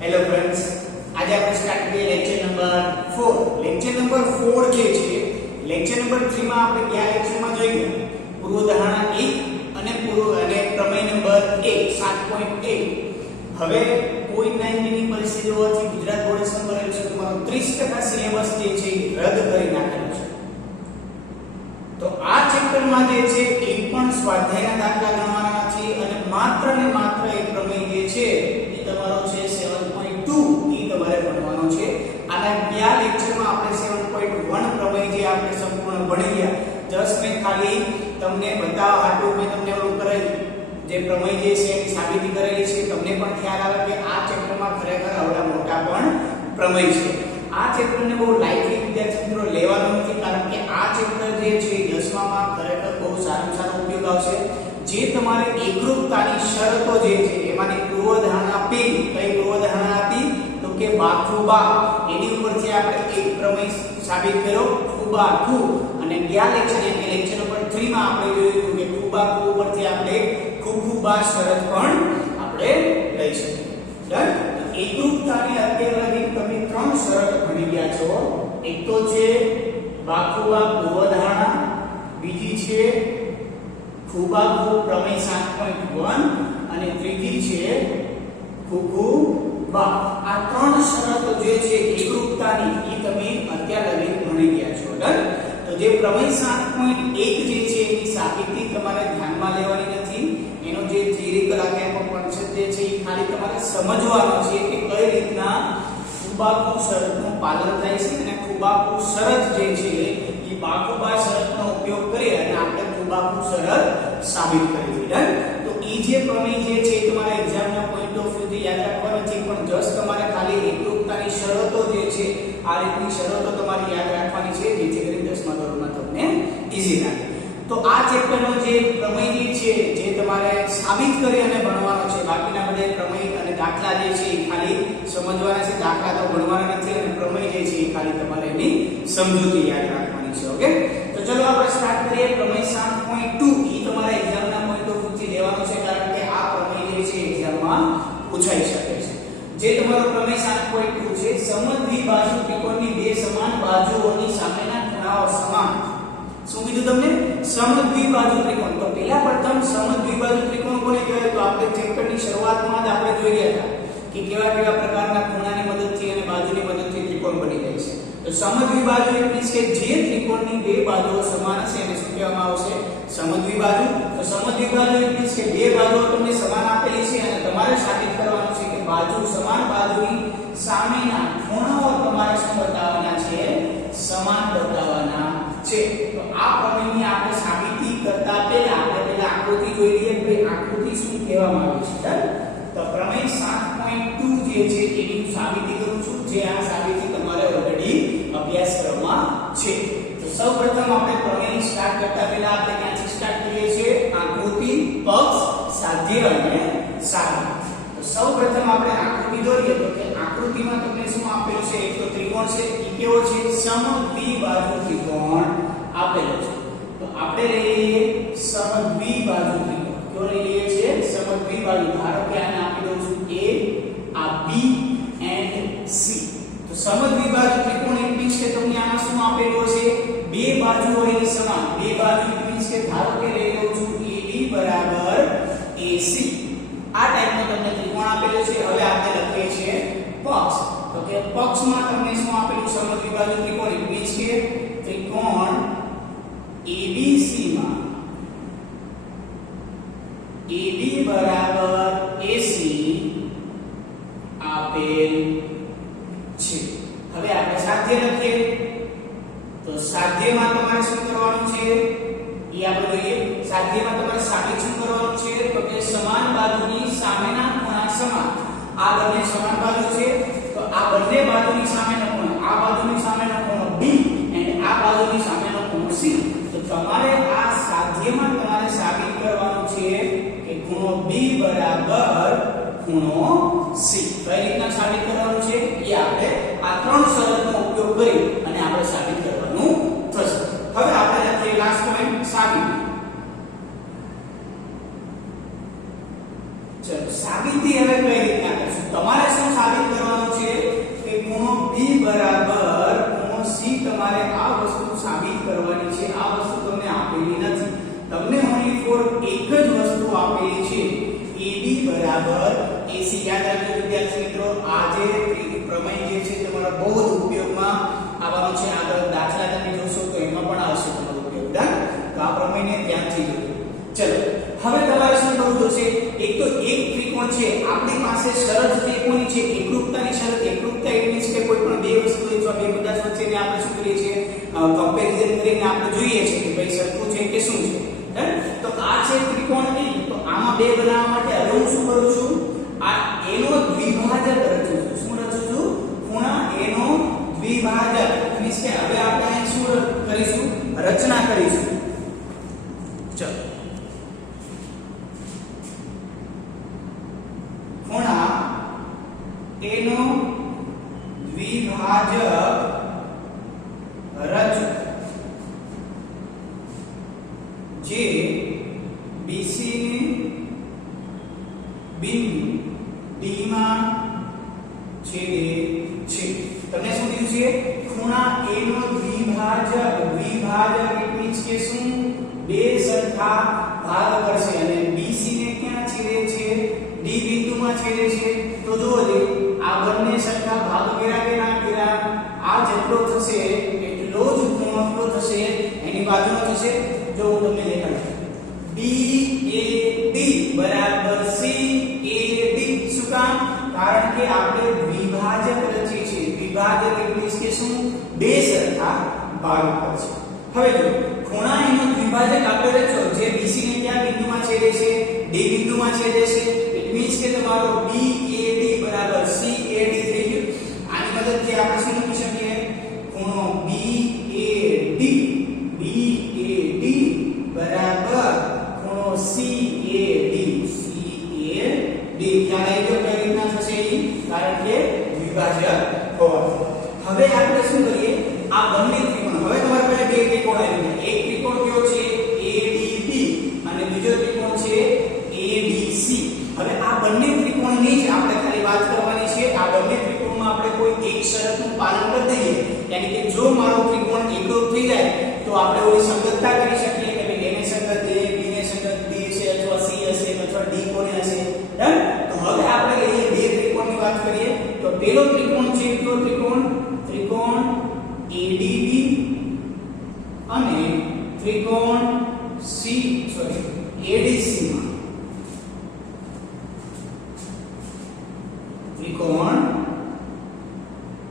Hello friends, આજે આપણે start કરીએ લેક્ચર નંબર 4. લેક્ચર નંબર 4 જે છે, લેક્ચર નંબર 3 માં આપણે કયા લેક્ચરમાં જોઈ ગયા? પૂર્વધારણા 1 અને પ્રમેય નંબર 1 7.1. હવે કોવિડ-19 ની પરિસ્થિતિ હોવાથી ગુજરાત બોર્ડ શું કરેલું છે, તમારો 30% સિલેબસ જે છે રદ કરી નાખેલો છે. તો આ ચેપ્ટરમાં જે છે એક પણ સ્વાધ્યાયના દાખલા ગણવાના નથી અને માત્ર ને માત્ર એક પ્રમેય જે છે એ તમારો છે 7.2 એ તમારે ભણવાનો છે. આના બીજા લેક્ચરમાં આપણે 7.1 પ્રમેય જે આપણે સંપૂર્ણ ભણી ગયા. જસ્ટ મેં ખાલી તમને બતાવવા હાટુ મેં તમને ઓલું કરેલું જે પ્રમેય જે છે એની સાબિતી કરેલી છે. તમને પણ ખ્યાલ આવે કે આ ચેપ્ટરમાં ખરેખર આવડા મોટા પણ પ્રમેય છે. આ ચેપ્ટરને બહુ લાઇટલી વિદ્યાર્થી મિત્રો લેવાનું નથી, કારણ કે આ ચેપ્ટર જે છે 10માં ખરેખર બહુ સારો ઉપયોગ આવશે. જે તમારે એકરૂપતાની શરતો જે છે એમાંની પૂર્વધારણા આપી, કઈ પૂર્વધારણા આપી તો કે બાખુબા, એની ઉપરથી આપણે એક પ્રમેય સાબિત કર્યો ખૂબાખૂ. અને ગયા લેક્ચર એટલે લેક્ચર નંબર 3 માં આપણે જોયું કે ખૂબાખૂ ઉપરથી આપણે ખૂખુબા શરત પણ આપણે લઈ શકીએ. ડન. એકરૂપતાની અત્યાર લગી તમે 3 શરત ભણી ગયા છો. એક તો છે બાખુબા પૂર્વધારણા, બીજી છે ખૂબાખૂ પ્રમેય 7.1 અને ત્રીજી છે ખૂખુબા. આ 3 શરતો જે છે એકરૂપતાની એ તમે અત્યાર લગી ભણી ગયા છો. ડન. તો જે પ્રમેય 7.1 જે છે એની સાબિતી તમારે ધ્યાનમાં લેવાની નથી. એનો જે થિયરિકલ આખો કોન્સેપ્ટ જે છે એ ખાલી તમારે સમજવાનો છે કે કઈ રીતના ખૂબાખૂ શરતનું પાલન થાય છે અને ખૂબાખૂ શરત જે છે એ બાખુબા શરતનો ઉપયોગ કરી અને આપણે ખૂબાખૂ શરત સાબિત કરી છે. ડન. તો એ જે પ્રમેય જે છે તમારે એક્ઝામના પોઈન્ટ ઓફ વ્યૂ થી યાદ રાખવાનો છે, પણ જસ્ટ તમારે ખાલી એકરૂપતાની શરતો જે છે આ રીતની શરતો તમારે યાદ રાખવાની છે, જેથી કરીને 10મા ધોરણમાં તમને ઈઝી લાગે. તો આ ચેપ્ટરનો જે પ્રમેય છે જે તમારે સાબિત કરી અને ભણવાનો છે. બાકીના બધા પ્રમેય અને દાખલા જે છે એ ખાલી સમજવાના છે, દાખલા તો ભણવાના નથી. અને પ્રમેય જે છે એ ખાલી તમારે એની સમજૂતી યાદ રાખવાની છે. ઓકે, તો ચલો આપણે સ્ટાર્ટ કરીએ. પ્રમેય 7.2 એ તમારા એક્ઝામના પોઈન્ટ ઓફ વ્યૂ થી લેવાનો છે, કારણ કે આ પ્રમેય જે છે એક્ઝામમાં પૂછાઈ શકે છે. જે તમારો પ્રમેય 7.2 છે, સમદ્વિબાજુ ત્રિકોણની બે સમાન બાજુઓની સામેના ખૂણાઓ સમાન. શું કીધું તમને? સમદ્વિબાજુ ત્રિકોણ. તો પહેલા પ્રથમ સમદ્વિબાજુ ત્રિકોણ કોને કહેવાય? તો આપણે ચેપ્ટરની શરૂઆતમાં જ આપણે જોઈ ગયા હતા કે કેવા કેવા પ્રકારના ખૂણાની મદદથી અને બાજુની મદદથી ત્રિકોણ બની જાય છે. તો સમદ્વિબાજુ એટલે કે જે ત્રિકોણની બે બાજુઓ સમાન હશે એને શું કહેવામાં આવશે? સમદ્વિબાજુ. તો સમદ્વિબાજુ એટલે કે બે બાજુઓ તમને સમાન આપેલી છે અને તમારે સાબિત કરવાનું છે કે બાજુ સમાન બાજુની સામેના ખૂણાઓ તમારે શું બતાવવાના છે? સમાન બતાવવાના છે. તો આ પ્રમેયની આપણે સાબિતી કરતા પહેલા આપણે પહેલા આકૃતિ જોઈ લઈએ કે આકૃતિ શું કહેવામાં આવે છે. તો પ્રમેય 7.2 જે છે એની સાબિતી કરું છું, જે આ સાબિતી તમારે ઓલરેડી અભ્યાસક્રમમાં છે. તો સૌપ્રથમ આપણે પ્રમેય સ્ટાર્ટ કરતા પહેલા આપણે ક્યાંથી સ્ટાર્ટ કરીએ છીએ? આકૃતિ, પક્ષ, સાધ્ય અને સાબિતી. તો સૌપ્રથમ આપણે આકૃતિ દોરીએ. તો કે આકૃતિમાં તમને શું આપેલું છે? એક તો ત્રિકોણ છે. એ કેવો છે? સમદ્વિબાજુ ત્રિકોણ આપેલો છે. તો આપણે લઈ લઈએ સમદ્વિબાજુ ત્રિકોણ. કયો લઈ લઈએ છીએ? સમદ્વિબાજુ. ધારો કે આને આપી દઉં છું A, આ B and C. તો સમદ્વિબાજુ ત્રિકોણ એટલે કે તમને આમાં શું આપેલું છે? બે બાજુઓ એની સમાન. બે બાજુ એટલે કે ધારો કે લઈ લઉં છું AB બરાબર AC. આ ટાઈપનો તમને ત્રિકોણ આપેલો છે. હવે આપણે લખીએ છીએ પક્ષ. તો કે પક્ષમાં તમને શું આપેલું? સમદ્વિબાજુ ત્રિકોણ એટલે કે ત્રિકોણ ABC માં AB બરાબર AC આપેલ છે. હવે આપણે સાધ્ય લખીએ. તો સાધ્યમાં તમારે શું કરવાનું છે એ આપણે જોઈએ. સાધ્યમાં તમારે સાબિત શું કરવાનું છે? તો કે સમાન બાજુની સામેના ખૂણા સમાન. આ બંને સમાન બાજુ છે, તો આ બંને બાજુની સામેનો ખૂણો, આ બાજુની સામેનો ખૂણો B અને આ બાજુની સામેનો ખૂણો C. તો તમારે આ સાધ્યમાં તમારે સાબિત કરવાનું છે કે ખૂણો B બરાબર ખૂણો C. કઈ રીતના સાબિત કરવાનું છે એ આપણે આ 3 શરતનો ઉપયોગ કરી અને આપણે સાબિત કરવાનું થશે. હવે આપણે લખીએ લાસ્ટ પોઈન્ટ સાબિતી. ચલો સાબિતી હવે કઈ રીતના કરશું? તમારે શું સાબિત કરવાનું છે કે ખૂણો B બરાબર ખૂણો C તમારે આ વસ્તુ સાબિત કરવાની છે આ વસ્તુ તમને આપેલી નથી તમને ઓન્લી ફોર એક જ વસ્તુ આપેલી છે AB બરાબર AC યાદ રાખજો વિદ્યાર્થી મિત્રો આ જે પ્રમેય જે છે તમારા બહુ જ ઉપયોગમાં આવવાનો છે આગળ દાખલા તમે જોશો તો એમાં પણ આવશે તમારો ઉપયોગ ડન તો આ પ્રમેયને ધ્યાનથી જોજો ચલો હવે તમારે શું કરવું જોશે એક તો એક ત્રિકોણ છે આપણી પાસે શરત જે કોની છે એકરૂપતાની શરત એકરૂપતા એટલે મીન્સ કે કોઈ પણ બે વસ્તુ અથવા બે પદાર્થ વચ્ચેને આપણે શું કરીએ છીએ કમ્પેરિઝન કરીને આપણે જોઈએ છે કે ભાઈ સરખું છે કે શું છે તો આ છે ત્રિકોણ A તો આમાં બે બનાવવા માટે હવે હું શું કરું છું આ એનો દ્વિભાજક રચું છું શું રચું છું ખૂણા એનો દ્વિભાજક મીન્સ કે હવે આપણે અહીં શું કરીશું રચના કરીશું ચલો ખૂણા એનો દ્વિભાજક રચો જે BC ને બિંદુ D માં છેદે છે તમને શું કીધું છે ખૂણા A નો દ્વિભાજક ઇટ મીન્સ કે શું બે સરખા ભાગ કરશે અને BC ને ક્યાં છેદે છે D બિંદુમાં છેદે છે તો જોજો આ બંને સરખા ભાગ કર્યા કે ના કર્યા આ જેટલો થશે એટલો જ ખૂણો કેટલો થશે એની બાજુનો થશે જો હું તમને દેખાડું BAD બરાબર CAD શું કામ કારણ કે આપણે વિભાજક રચી છે વિભાજક એટલે કે શું બે સરખા ભાગ કરશે હવે જો ખૂણા એનો દ્વિભાજક આપણે રચ્યો જે BC ને ક્યાં બિંદુમાં છેદે છે D બિંદુમાં છેદે છે ઇટ મીન્સ કે તમારો BAD બરાબર CAD થઈ ગયું આની મદદથી આપણે શું લખી શકીએ ખૂણો BAD બરાબર ખૂણો CAD ખ્યાલ આવી ગયો કઈ રીતના થશે એ કારણ કે વિભાજક હોવાથી હવે આપણે શું કરીએ આ બંને ત્રિકોણ હવે તમારી પાસે બે ત્રિકોણ આવી ગયા એક ત્રિકોણ કયો છે ADB અને બીજો ત્રિકોણ છે ABC હવે આ બંને ત્રિકોણની જ આપણે ખાલી વાત કરવાની છે આ બંને ત્રિકોણમાં આપણે કોઈ એક શરતનું પાલન કરી દઈએ યાની કે જો મારો ત્રિકોણ એકરૂપ થઈ જાય તો આપણે ઓલી સંગતતા કરી શકીએ કે ભાઈ A ને સંગત A B ને સંગત B છે અથવા C હશે અથવા D કોને હશે ડન તો હવે આપણે લઈએ બે ત્રિકોણની વાત કરીએ તો પહેલો ત્રિકોણ છે કયો ત્રિકોણ ADB અને ત્રિકોણ ADC માં ત્રિકોણ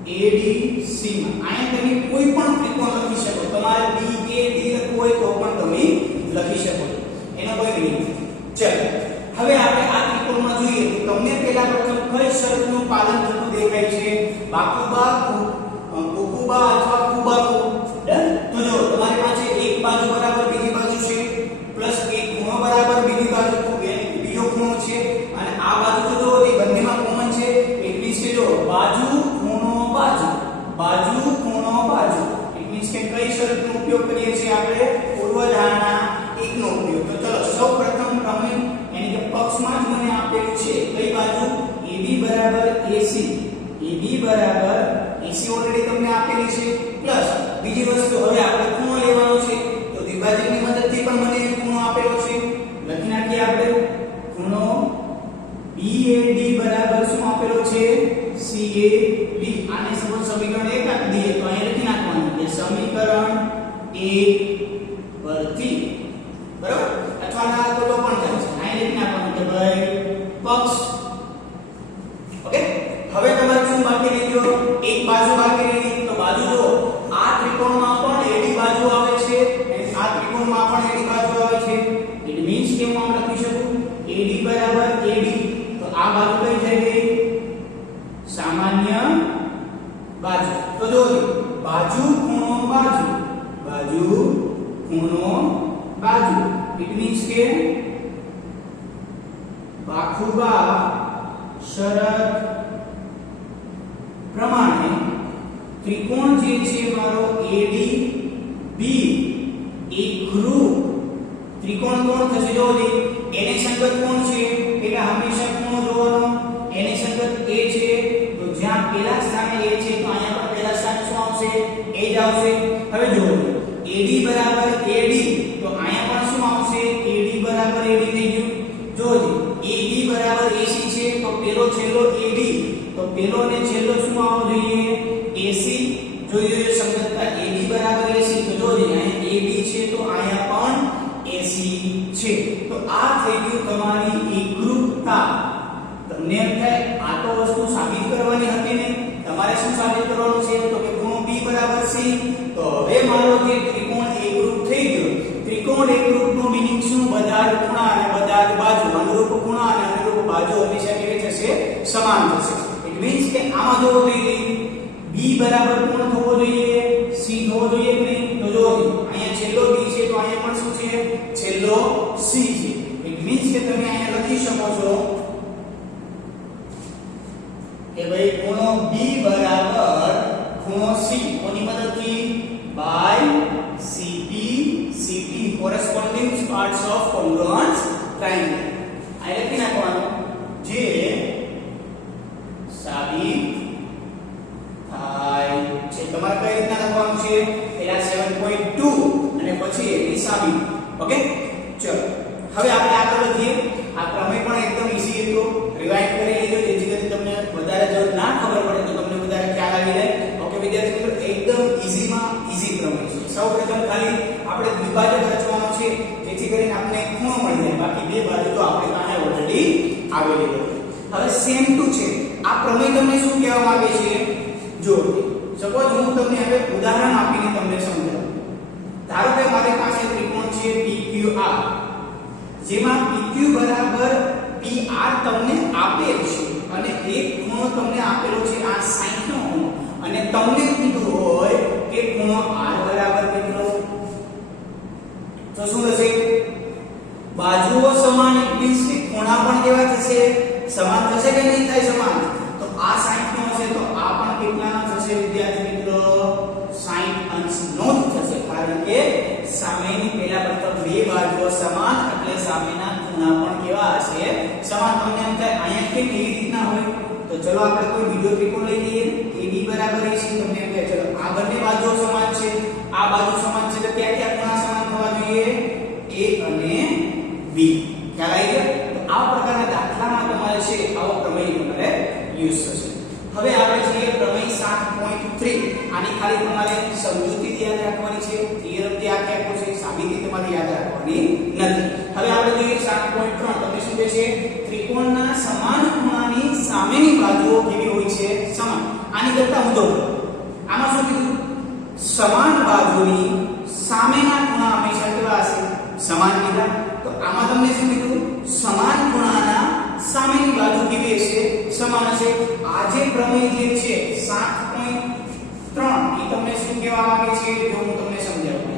ADC માં અહીંયા તમે કોઈ પણ ત્રિકોણ લખી શકો તમારે BAD લખવું હોય તો પણ તમે લખી શકો એનો કોઈ રીત નથી ચલો હવે આપણે આ ત્રિકોણમાં જોઈએ તો તમને પહેલા પ્રથમ કઈ શરતનું પાલન થતું દેખાય છે બાકુબા કુકુબા અથવા કુબાકુ ડન તો જો તમારી પાસે એક બાજુ બરાબર બીજી બાજુ છે પ્લસ એક ખૂણો બરાબર બીજી બાજુ બીજો ખૂણો છે અને આ બાજુ તો જો એ બંનેમાં કોમન છે ઇટ મીન્સ કે જો બાજુ ખૂણો બાજુ ઇટ મીન્સ કે કઈ શરતનો ઉપયોગ કરીએ છીએ આપણે પૂર્વધારણા એકનો ઉપયોગ તો ચલો સૌપ્રથમ પ્રમેય यानी कि पक्षમાં જ મને આપેલું છે કઈ બાજુ AB બરાબર AC ઓલરેડી તમને આપેલી છે પ્લસ બીજી વસ્તુ હવે આપણે ખૂણો લેવાનો છે તો દ્વિભાજકની મદદથી પણ મને ખૂણો આપેલો છે લખી નાખીએ આપણે ખૂણો BAD બરાબર શું આપેલો છે CAD આને સમીકરણ 1 આપી દઈએ તો અહીં લખી નાખવાનું કે સમીકરણ 1 પરથી બરાબર અથવા ના તો પણ ચાલશે અહીં લખી નાખવાનું કે ભાઈ પક્ષ ઓકે હવે તમારે શું બાકી રહી ગયો એક બાજુ બાકી રહી તો બાજુ જો આ ત્રિકોણમાં પણ AD બાજુ આવે છે અને આ ત્રિકોણમાં પણ AD બાજુ આવે છે ઇટ મીન્સ કે હું આમ લખી શકું AD બરાબર AD તો આ બાજુ કઈ થઈ ગઈ સામાન્ય બાજુ તો જો બાજુ ખૂણો બાજુ ઇટ મીન્સ કે બાખુબા શરત પ્રમાણે ત્રિકોણ જે છે મારો ADB એકરૂપ ત્રિકોણ કોણ થશે જો એને સંગત કોણ છે એટલે હંમેશા ખૂણો જોવાનો એને સંગત A આવશે. હવે જુઓ AD બરાબર AD તો અહીંયા પણ શું આવશે AD બરાબર AD થઈ ગયું. જોજો AD બરાબર AC છે તો પેલો છેલ્લો AD તો પેલો ને છેલ્લો શું આવવો જોઈએ AC. જોઈએ સંગતતા AD બરાબર AC તો જોજો અહીંયા AD છે તો અહીંયા પણ AC છે. તો આ થઈ ગયું તમારી એકરૂપતા. તમને એમ થાય આ તો વસ્તુ સાબિત કરવાની હતી ને, તમારે શું સાબિત કરવાનું છે તો કે ખૂણો B બરાબર C. તો હવે મારો જે ત્રિકોણ એકરૂપ થઈ ગયો. ત્રિકોણ એકરૂપનું મીનિંગ શું? બધા જ ખૂણા અને બધા જ બાજુ અનુરૂપ ખૂણા અને અનુરૂપ બાજુ હંમેશા કેવી થશે સમાન થશે. ઇટ મીન્સ કે આમાં જો B બરાબર કોણ થવો જોઈએ C થવો જોઈએ કે નહીં? તો જો અહીંયા છેલ્લો B છે તો અહીંયા પણ શું છે છેલ્લો C છે. ઇટ મીન્સ કે તમે અહીંયા લખી શકો છો કે ભાઈ ખૂણો B બરાબર ખૂણો C કોની મદદથી by CP corresponding parts of congruent triangle. આ લખી નાખવાનું જે સાબિત થાય છે. તમારે કઈ રીતના લખવાનું છે પેલા 7.2 અને પછી એની સાબિત. ઓકે ચલો હવે આપણે આગળ વધીએ. આ પ્રમેય પણ એકદમ ઈઝી હતો. રિવાઇન્ડ કરી લેજો જેથી કરીને તમને વધારે જો ના ખબર પડે તો તમને વધારે ખ્યાલ આવી જાય. ઓકે વિદ્યાર્થી મિત્રો એકદમ ઈઝીમાં ઈઝી પ્રમેય છે. સૌપ્રથમ ખાલી આપણે દ્વિભાજક રચવાનો છે જેથી કરીને આપણે ખૂણો મળી જાય. બાકી બે બાજુ તો આપણે પાસે ઓલરેડી આવેલી હોય. હવે સેમ ટુ છે આ પ્રમેય તમને શું કહેવા માંગે છે? જો સપોઝ હું તમને હવે ઉદાહરણ આપીને તમને સમજાવું. ધારો કે મારી પાસે ત્રિકોણ છે PQR જેમાં PQ બરાબર PR તમને આપેલ છે અને એક ખૂણો તમને આપેલો છે આ 60 નો ખૂણો અને તમને કીધું હોય કે ખૂણો R બરાબર કેટલો. તો શું થશે? બાજુઓ સમાન મીન્સ કે ખૂણા પણ કેવા થશે સમાન થશે કે નહીં થાય સમાન? તો આ 60 નો હશે તો આ પણ કેટલાનો થશે વિદ્યાર્થી મિત્રો 60 અંશનો જ થશે. કારણ કે સામેની પહેલા પ્રથમ બે બાજુઓ સમાન એટલે સામેના ખૂણા પણ કેવા હશે સમાન. તમને એમ થાય અહીંયા કેવી રીતના હોય? તો ચલો આપણે કોઈ બીજો ત્રિકોણ લઈ લઈએ. AB બરાબર AC. તમને એમ થાય ચલો આ બંને બાજુઓ સમાન છે આ બાજુ સમાન છે તો ક્યાં ક્યાં ખૂણા સમાન થવા જોઈએ? A અને B. ખ્યાલ આવી ગયો? તો આ પ્રકારના દાખલામાં તમારે છે આવો પ્રમેય તમારે યુઝ થશે. હવે આપણે જોઈએ પ્રમેય 7.3. આની ખાલી તમારે સમજૂતી યાદ રાખવાની છે. થિયરમ જે આખે આખો છે સાબિતી તમારે યાદ રાખવાની નથી. હવે આપણે જોઈએ 7.3. તમે શું કહે છે? ત્રિકોણના સમાન ખૂણાની સામેની બાજુઓ કેવી હોય છે? સમાન. આની કરતા ઊંધો. આમાં શું કીધું? સમાન બાજુની સામેના ખૂણા હંમેશા કેવા હશે? સમાન કીધા. તો આમાં તમને શું કીધું? સમાન ખૂણાના સામેની બાજુ કેવી હશે? સમાન હશે. આ જે પ્રમેય જે છે 7.3 એ તમને શું કહેવા માંગે છે? જો હું તમને સમજાવું.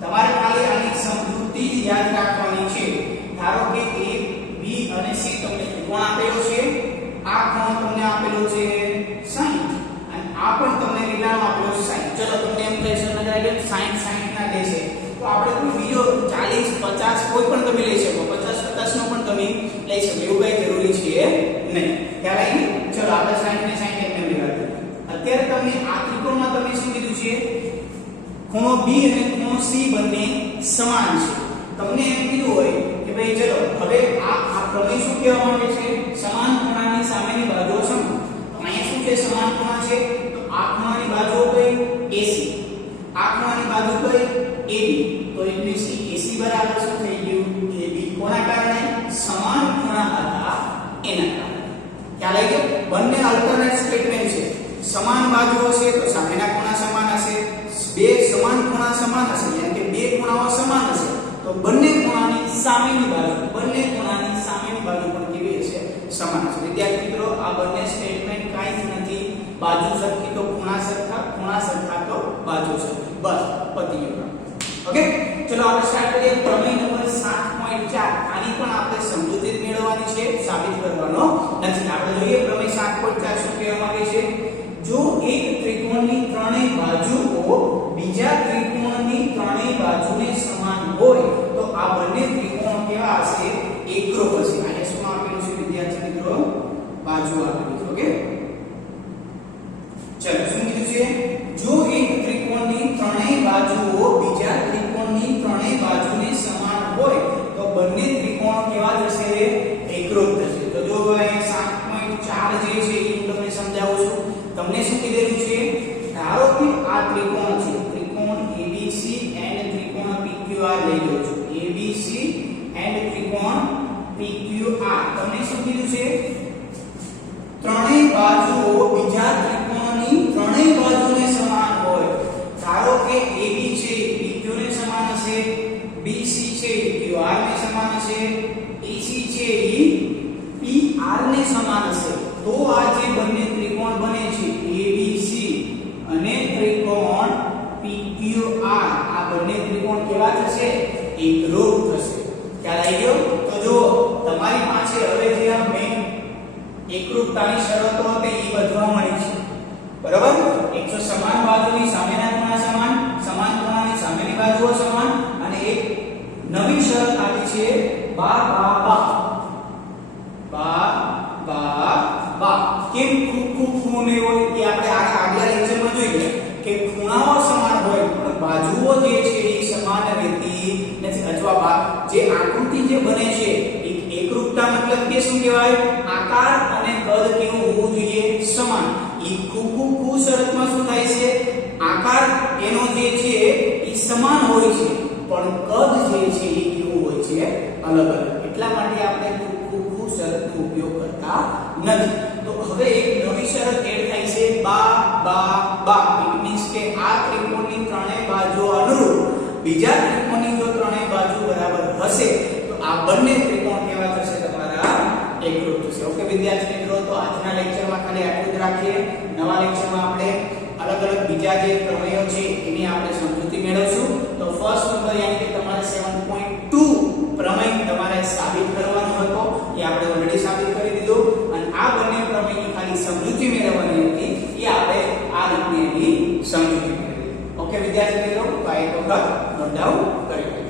તમારે ખાલી આની સમજૂતી જ યાદ રાખવાની છે. ધારો કે A B અને C તમને ત્રિકોણ આપેલો છે. આ ખૂણો તમને આપેલો છે 60 અને આ પણ તમને કેટલાનો આપેલો છે 60. ચલો તમને એમ કહે છે નજર આવી 60 ના લે છે તો આપણે કોઈ બીજો 40 50 કોઈ પણ તમે લઈ શકો. 50 50 નો પણ તમે લઈ શકો. એવું કઈ જરૂરી છે નહીં. ખ્યાલ આવી? ચલો આપણે 60 ને 60 એમને લેવા દઈએ. અત્યારે તમને આ ત્રિકોણમાં તમને શું કીધું છે? ખૂણો B અને ખૂણો C બંને સમાન છે. તમને એમ કીધું હોય કે ભાઈ ચલો હવે આ પ્રમેય શું કહેવા માંગે છે? સમાન ખૂણાની સામેની બાજુઓ સમાન. તો અહીંયા શું છે? સમાન ખૂણા છે તો આ ખૂણાની બાજુઓ કઈ? AC. આ ખૂણાની બાજુ કઈ? AB. તો ઇટ મીન્સ કે AC બરાબર શું થઈ ગયું? AB. કોના કારણે? સમાન ખૂણા હતા એના કારણે. ખ્યાલ આવી ગયો? બંને અલ્ટરનેટ સ્ટેટમેન્ટ છે. સમાન બાજુઓ છે તો સામેના ખૂણા સમાન હશે. બે સમાન ખૂણા સમાન હશે એટલે કે બે ખૂણાઓ સમાન હશે તો બંને ખૂણાની સામેની બાજુ પણ કેવી હશે? સમાન હશે. વિદ્યાર્થી મિત્રો આ બંને સ્ટેટમેન્ટ કાંઈ જ નથી. બાજુ સરખી તો ખૂણા સરખા તો બાજુ સરખી. બસ પતી ગયું. ઓકે ચલો આપણે સ્ટાર્ટ કરીએ. પ્રમેય નંબર 7.4. આની પણ આપણે સમજૂતી મેળવવાની છે, સાબિત કરવાનો નથી. આપણે જોઈએ પ્રમેય 7.4 શું કહેવા માંગે છે? જો એક ત્રિકોણની ત્રણેય બાજુઓ બીજા ત્રિકોણની ત્રણેય બાજુને સમાન હોય તો આ બંને ત્રિકોણ કેવા હશે? એકરૂપ હશે. આને શું આપેલું છે વિદ્યાર્થી મિત્રો? બાજુ આપેલી છે. ઓકે ચલો શું કીધું છે? જો એક ત્રિકોણ કેવા થશે એકરૂપ થશે તો જો હવે 7.4 જે છે એ હું તમને સમજાવું છું તમને શું કીધેલું છે ધારો કે આ ત્રિકોણ છે ત્રિકોણ ABC એન્ડ ત્રિકોણ PQR લઈ લો છો ABC એન્ડ ત્રિકોણ PQR તમને શું કીધું છે ત્રણેય બાજુઓ બીજા ત્રિકોણની ત્રણેય બાજુને સમાન હોય ધારો કે AB છે PQ ને સમાન હશે BC છે QR ને સમાન હશે AC છે એ PR ને સમાન હશે તો આ જે બંને ત્રિકોણ બને છે ABC અને ત્રિકોણ PQR આ બંને ત્રિકોણ કેવા થશે એકરૂપ થશે ખ્યાલ આવી ગયો તો જો તમારી પાસે હવે જે આ મેઈન એકરૂપતાની શરતો હતી એ બધવા મળી છે બરાબર એક તો સમાન બાજુની સામેના ખૂણા સમાન સમાન ખૂણાની સામેની બાજુઓ સમાન અને એક નવી શરત આવી છે બા બા બા બા બા બા કેમ ખૂણ ને હોય એ આપણે આગલા લેક્ચરમાં જોઈએ કે ખૂણાઓ સમાન હોય પણ બાજુઓ જે છે એ સમાન રહેતી નથી અથવા જે આકૃતિ જે બને છે એકરૂપતા મતલબ કે શું કહેવાય આકાર અને કદ કેવું હોવું જોઈએ સમાન ઈ ખૂ શરતમાં શું થાય છે આકાર એનો જે છે એ સમાન હોય છે પણ કદ જે છે એ કેવું હોય છે અલગ અલગ એટલા માટે આપણે ખૂ શરતનો ઉપયોગ કરતા નથી તો હવે એક નવી શરત એડ થાય છે બા બા બા ઇટ મીન્સ કે આ ત્રિકોણની ત્રણેય બાજુઓ અનુરૂપ બીજા ત્રિકોણની જો ત્રણેય બાજુ બરાબર હશે તો આ બંને ત્રિકોણ કેવા થશે તમારા એકરૂપ થશે ઓકે વિદ્યાર્થી મિત્રો તો આજના લેક્ચરમાં ખાલી આટલું જ રાખીએ નવા લેક્ચરમાં આપણે અલગ અલગ બીજા જે પ્રમેયો છે એની આપણે સમજૂતી મેળવશું તો ફર્સ્ટ નંબર યાની કે તમારે 7.2 પ્રમેય તમારે સાબિત કરવાનો હતો એ આપણે ઓલરેડી સાબિત કરી દીધું અને આ બંને પ્રમેયની ખાલી સમજૂતી મેળવવાની હતી એ આપણે આ રીતની એની સમજૂતી મેળવી ઓકે વિદ્યાર્થી મિત્રો તો આ એક વખત નોટ ડાઉન કરી